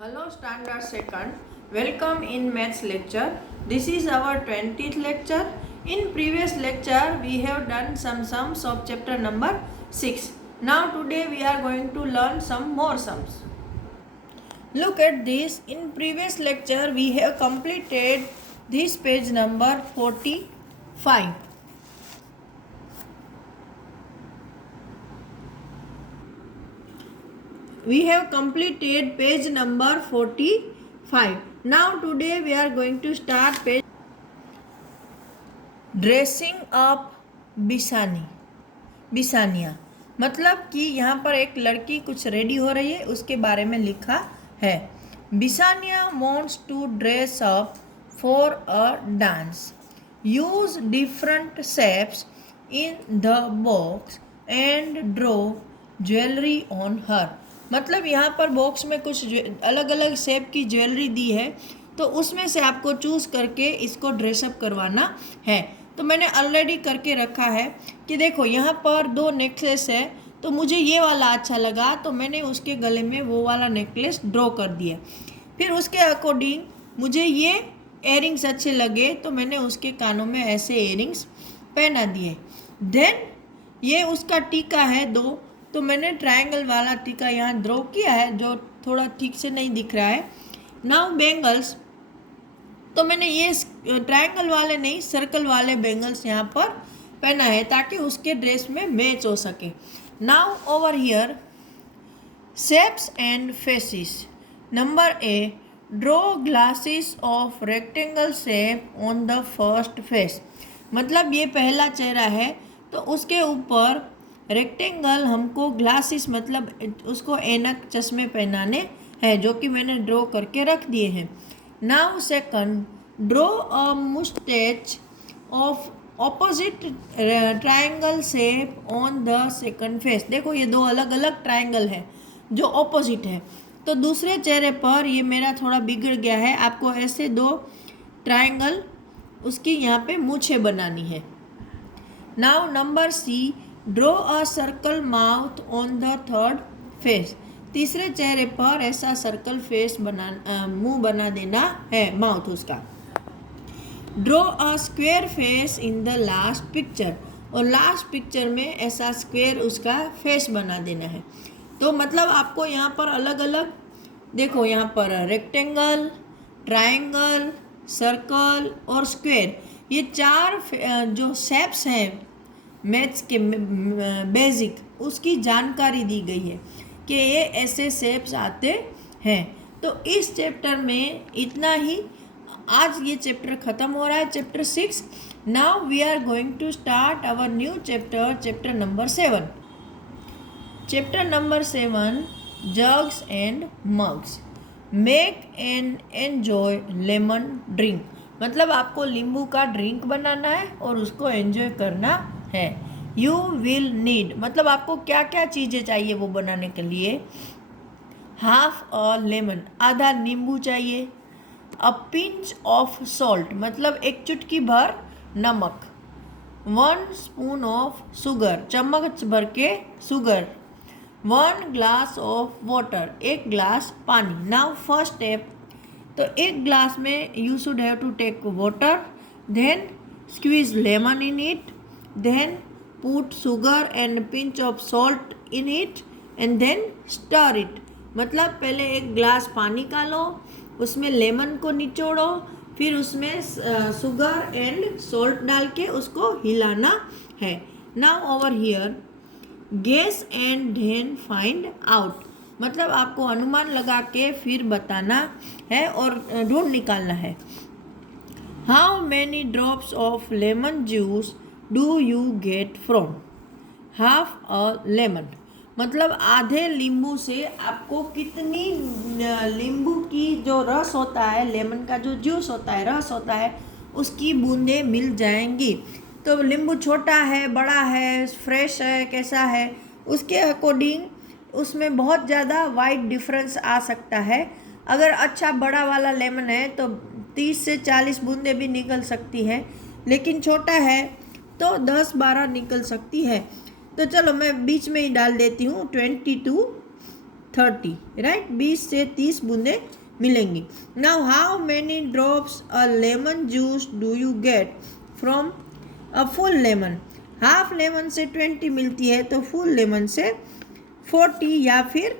Hello Standard Second, welcome in Maths lecture. This is our 20th lecture. In previous lecture we have done some sums of chapter number 6. Now today we are going to learn some more sums. Look at this. In previous lecture we have completed this page number 45. We have completed page number 45. Now today we are going to start page dressing up Bisania. मतलब कि यहाँ पर एक लड़की कुछ ready हो रही है, उसके बारे में लिखा है। Bisania wants to dress up for a dance, use different shapes in the box and draw jewellery on her. मतलब यहाँ पर बॉक्स में कुछ अलग अलग शेप की ज्वेलरी दी है, तो उसमें से आपको चूज़ करके इसको ड्रेसअप करवाना है। तो मैंने ऑलरेडी करके रखा है कि देखो यहाँ पर 2 नेकलेस है, तो मुझे ये वाला अच्छा लगा तो मैंने उसके गले में वो वाला नेकलेस ड्रॉ कर दिया। फिर उसके अकॉर्डिंग मुझे ये एयरिंग्स अच्छे लगे तो मैंने उसके कानों में ऐसे एयरिंग्स पहना दिए। देन ये उसका टीका है 2, तो मैंने ट्रायंगल वाला टीका यहाँ ड्रॉ किया है जो थोड़ा ठीक से नहीं दिख रहा है। नाउ बेंगल्स, तो मैंने ये ट्रायंगल वाले नहीं सर्कल वाले बेंगल्स यहाँ पर पहना है ताकि उसके ड्रेस में मैच हो सके। Now over here shapes and faces. Number A, draw glasses of rectangle shape on the first face. मतलब ये पहला चेहरा है तो उसके ऊपर रेक्टेंगल हमको ग्लासेस मतलब उसको ऐनक चश्मे पहनाने हैं जो कि मैंने ड्रॉ करके रख दिए हैं। Now second, draw a moustache of opposite triangle shape on the second face. देखो ये 2 अलग अलग ट्रायंगल है जो ऑपोजिट है, तो दूसरे चेहरे पर ये मेरा थोड़ा बिगड़ गया है। आपको ऐसे 2 ट्रायंगल उसकी यहाँ पे मूछें बनानी है। Now number C, draw a circle mouth on the third face. तीसरे चेहरे पर ऐसा सर्कल फेस मुंह बना देना है, माउथ उसका। Draw a square face in the last picture, और लास्ट पिक्चर में ऐसा स्क्वायर उसका फेस बना देना है। तो मतलब आपको यहाँ पर अलग अलग देखो, यहाँ पर रेक्टेंगल, ट्रायंगल, सर्कल और स्क्वायर, ये 4 जो शेप्स हैं मैथ्स के बेसिक, उसकी जानकारी दी गई है कि ये ऐसे शेप्स आते हैं। तो इस चैप्टर में इतना ही। आज ये चैप्टर ख़त्म हो रहा है, chapter 6। Now we are going to start our new chapter, chapter number 7। Chapter number 7, jugs and mugs. Make and enjoy lemon drink. मतलब आपको नींबू का ड्रिंक बनाना है और उसको एंजॉय करना है। यू विल नीड, मतलब आपको क्या क्या चीज़ें चाहिए वो बनाने के लिए। हाफ अ लेमन, आधा नींबू चाहिए। अ पिंच ऑफ सॉल्ट, मतलब 1 चुटकी भर नमक। 1 स्पून ऑफ शुगर, चम्मच भर के sugar. 1 glass of water, 1 glass पानी। नाउ फर्स्ट स्टेप, तो 1 ग्लास में you should have to take water, then squeeze lemon in it, then put sugar and pinch of salt in it and then stir it। मतलब पहले 1 glass पानी का लो, उसमें lemon को निचोड़ो, फिर उसमें शुगर एंड सॉल्ट डाल के उसको हिलाना है। Now over here guess and then find out, मतलब आपको अनुमान लगा के फिर बताना है और ढूंढ निकालना है। How many drops of lemon juice do you get from half a lemon. मतलब आधे नींबू से आपको कितनी नींबू की जो रस होता है, लेमन का जो जूस होता है, रस होता है, उसकी बूंदें मिल जाएंगी। तो नींबू छोटा है, बड़ा है, फ्रेश है, कैसा है, उसके अकॉर्डिंग उसमें बहुत ज़्यादा वाइड डिफरेंस आ सकता है। अगर अच्छा बड़ा वाला लेमन है तो 30 से 40 बूंदें भी निकल सकती हैं, लेकिन छोटा है तो 10-12 निकल सकती है। तो चलो मैं बीच में ही डाल देती हूँ 20 to 30, राइट। 20 से 30 बूंदे मिलेंगी। Now how many drops a lemon juice do you get from a full lemon? Half lemon से 20 मिलती है, तो फुल लेमन से 40 या फिर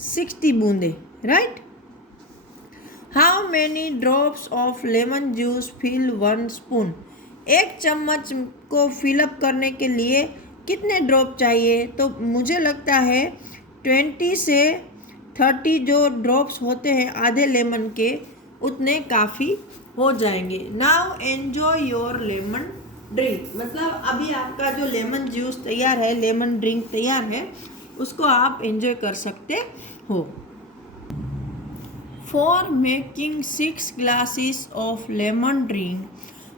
60 बूंदे, right. How many drops of lemon juice fill 1 spoon? एक चम्मच को फिलअप करने के लिए कितने ड्रॉप चाहिए? तो मुझे लगता है 20 से 30 जो ड्रॉप्स होते हैं आधे लेमन के, उतने काफ़ी हो जाएंगे। Now enjoy your lemon drink, मतलब अभी आपका जो लेमन जूस तैयार है, लेमन ड्रिंक तैयार है, उसको आप एंजॉय कर सकते हो। For making 6 glasses of lemon drink,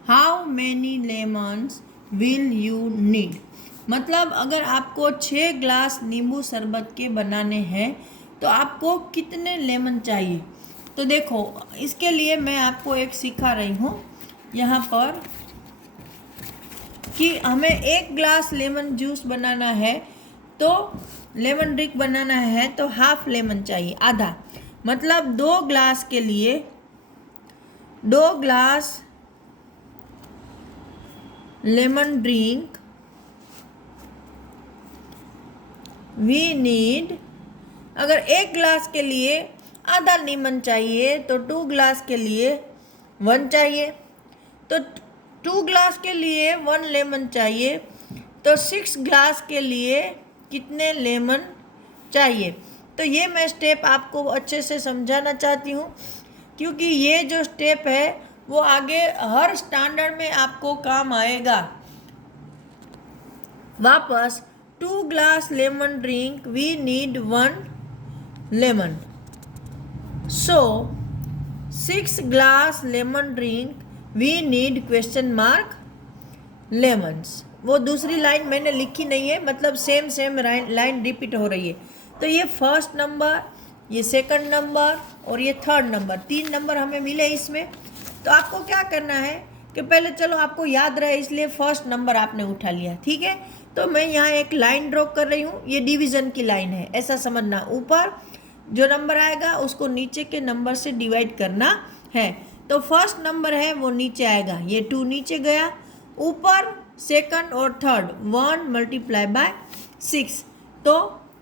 how many lemons will you need? मतलब अगर आपको 6 ग्लास नींबू शरबत के बनाने हैं तो आपको कितने लेमन चाहिए? तो देखो, इसके लिए मैं आपको एक सिखा रही हूँ यहाँ पर कि हमें 1 ग्लास लेमन जूस बनाना है, तो लेमन ड्रिंक बनाना है तो हाफ लेमन चाहिए, आधा। मतलब 2 ग्लास के लिए 2 glass lemon drink we need, अगर 1 ग्लास के लिए आधा लेमन चाहिए तो 2 ग्लास के लिए 1 चाहिए, तो 2 ग्लास के लिए 1 लेमन चाहिए, तो 6 ग्लास के लिए कितने लेमन चाहिए? तो ये मैं स्टेप आपको अच्छे से समझाना चाहती हूँ, क्योंकि ये जो स्टेप है वो आगे हर स्टैंडर्ड में आपको काम आएगा। वापस 2 glass lemon drink we need 1 lemon, so 6 glass lemon drink we need question mark lemons. वो दूसरी लाइन मैंने लिखी नहीं है, मतलब सेम लाइन रिपीट हो रही है। तो ये फर्स्ट नंबर, ये सेकंड नंबर और ये थर्ड नंबर, 3 नंबर हमें मिले इसमें। तो आपको क्या करना है कि पहले चलो आपको याद रहे, इसलिए फर्स्ट नंबर आपने उठा लिया, ठीक है। तो मैं यहाँ एक लाइन ड्रॉ कर रही हूँ, ये डिवीज़न की लाइन है, ऐसा समझना। ऊपर जो नंबर आएगा उसको नीचे के नंबर से डिवाइड करना है। तो फर्स्ट नंबर है वो नीचे आएगा, ये 2 नीचे गया, ऊपर सेकंड और थर्ड 1 मल्टीप्लाई बाय 6, तो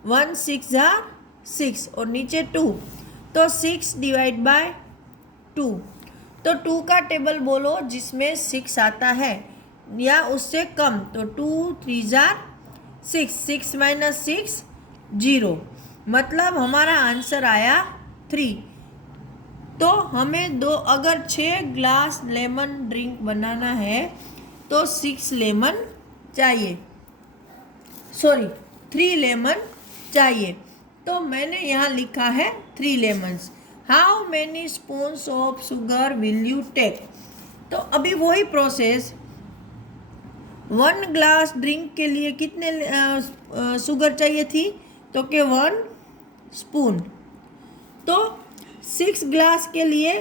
1 6 जार 6 और नीचे 2, तो 6 डिवाइड बाय 2। तो 2 का टेबल बोलो जिसमें 6 आता है या उससे कम, तो 2 3 जार 6, 6 माइनस 6 0, मतलब हमारा आंसर आया 3। तो हमें अगर 6 ग्लास लेमन ड्रिंक बनाना है तो 6 लेमन चाहिए, 3 लेमन चाहिए। तो मैंने यहाँ लिखा है 3 lemons. How many spoons of sugar will you take? तो अभी वही प्रोसेस, 1 ग्लास ड्रिंक के लिए कितने शुगर चाहिए थी? तो के 1 स्पून। तो 6 ग्लास के लिए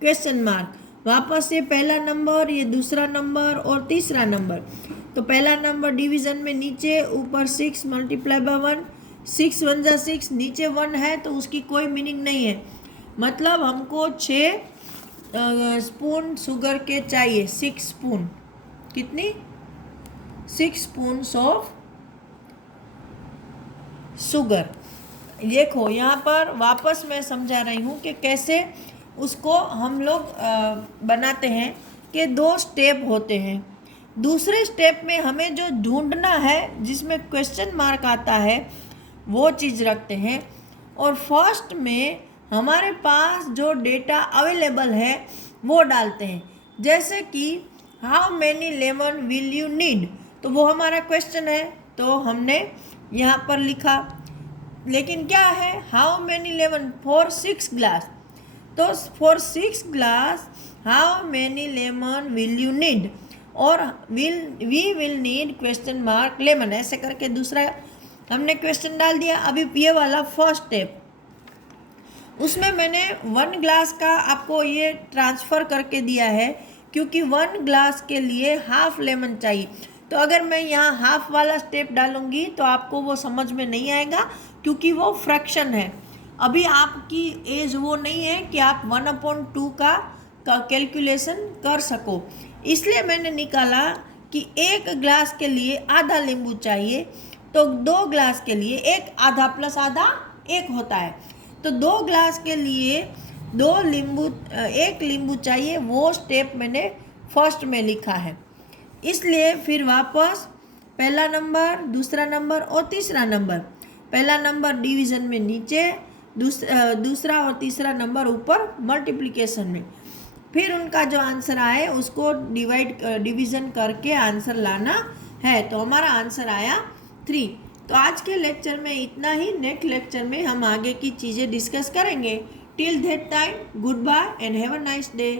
क्वेश्चन मार्क, वापस से पहला नंबर, ये दूसरा नंबर और तीसरा नंबर। तो पहला नंबर डिवीज़न में नीचे, ऊपर 6 मल्टीप्लाई बाय 1, 6 1 जा 6, नीचे 1 है तो उसकी कोई मीनिंग नहीं है, मतलब हमको 6 स्पून शुगर के चाहिए, 6 स्पून। कितनी? 6 स्पून ऑफ शुगर। देखो यहाँ पर वापस मैं समझा रही हूँ कि कैसे उसको हम लोग बनाते हैं, कि 2 स्टेप होते हैं। दूसरे स्टेप में हमें जो ढूंढना है, जिसमें क्वेश्चन मार्क आता है, वो चीज़ रखते हैं, और फर्स्ट में हमारे पास जो डेटा अवेलेबल है वो डालते हैं। जैसे कि how many lemon will you need, तो वो हमारा क्वेश्चन है, तो हमने यहाँ पर लिखा। लेकिन क्या है, how many lemon for 6 glass, तो for 6 glass how many lemon will you need, और we will need question mark lemon, ऐसे करके दूसरा हमने क्वेश्चन डाल दिया। अभी ये वाला फर्स्ट स्टेप, उसमें मैंने 1 ग्लास का आपको ये ट्रांसफ़र करके दिया है, क्योंकि 1 ग्लास के लिए हाफ लेमन चाहिए। तो अगर मैं यहाँ हाफ वाला स्टेप डालूँगी तो आपको वो समझ में नहीं आएगा, क्योंकि वो फ्रैक्शन है। अभी आपकी एज वो नहीं है कि आप 1/2 का कैलकुलेशन कर सको, इसलिए मैंने निकाला कि 1 ग्लास के लिए आधा नींबू चाहिए, तो 2 ग्लास के लिए 1 आधा प्लस आधा 1 होता है, तो 2 ग्लास के लिए 1 नींबू चाहिए। वो स्टेप मैंने फर्स्ट में लिखा है। इसलिए फिर वापस पहला नंबर, दूसरा नंबर और तीसरा नंबर, पहला नंबर डिवीज़न में नीचे, दूसरा और तीसरा नंबर ऊपर मल्टीप्लिकेशन में। फिर उनका जो आंसर आए उसको डिवीज़न करके आंसर लाना है। तो हमारा आंसर आया 3। तो आज के लेक्चर में इतना ही। नेक्स्ट लेक्चर में हम आगे की चीज़ें डिस्कस करेंगे। Till that time, goodbye and have a nice day.